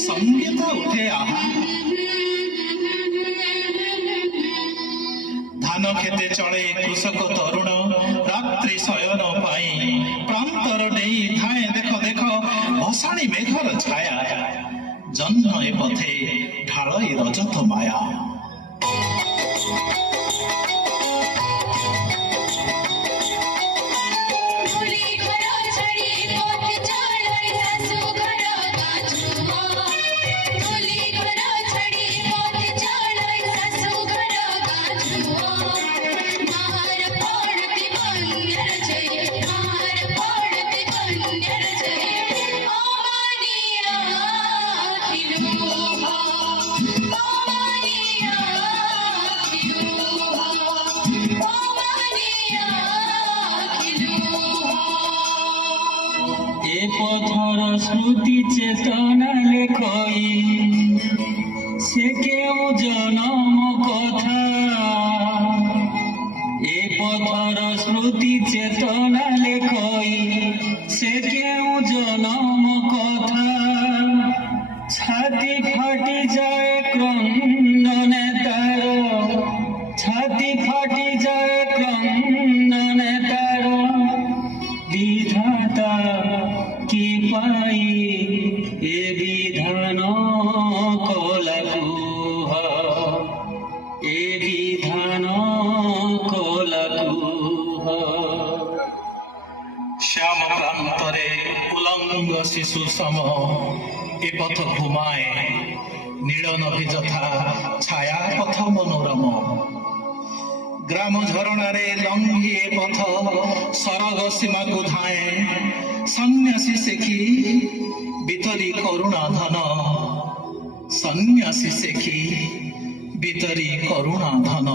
संगीत उठे आहा धान खेते चले कृषक तरुण रात्रि शयन पाई प्रांतर डेई धाए देख देख भसाणी मेघर छाया जन्म ए पथे ढालई रजत माया পথর স্মৃতি চেতনা লেখই সে কেউ জনম কথা এ পথর স্মৃতি চেতনা লেখই সে কেউ জনম কথা ছাতি ফাটি যায় ক্রন্দনে তার ছাতি ফাটি যায় ক্রন্দনে তার বিধাতা কি পাই এ বিধান কলাকুহ এ বিধান কলাকুহ শ্যাম প্রান্তরে উলঙ্গ শিশু সম এ পথ ঘুমায় নীল নভি যথা ছায়া পথ মনোরম গ্রাম ঝরଣାରେ লঙ্ঘিয়ে পথ ସରଗ ସୀମାକୁ ଧାଏଁ ସନ୍ନ୍ୟାସୀ ସେଖି ଭିତରି କରୁଣା ଧନ ସନ୍ନ୍ୟାସୀ ସେଖି ଭିତରି କରୁଣା ଧନ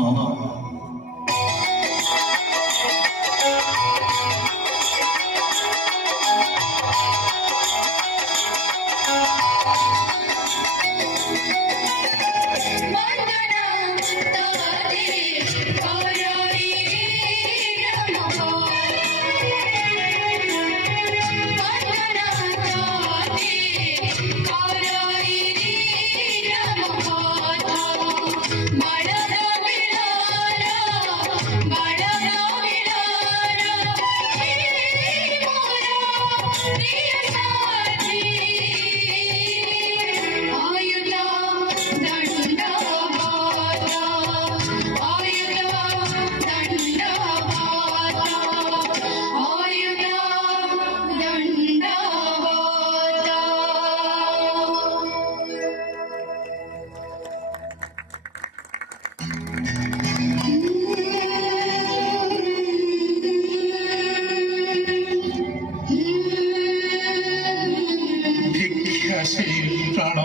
প্রাণ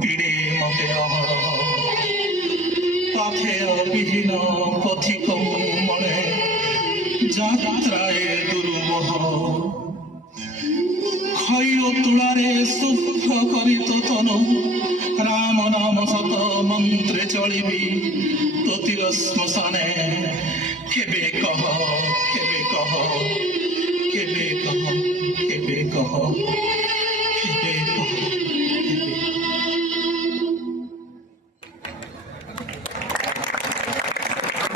পীড়ে মতে অহরহ পথে অবিহীন পথিক মনে যাত্রায় দুর্বহ খৈর তুলারে শুভ্র করিত তনু রাম নাম শত মন্ত্রে চলিবি ততির শ্মশানে কেবে কহ কেবে কহ কেবে কহ কেবে কহ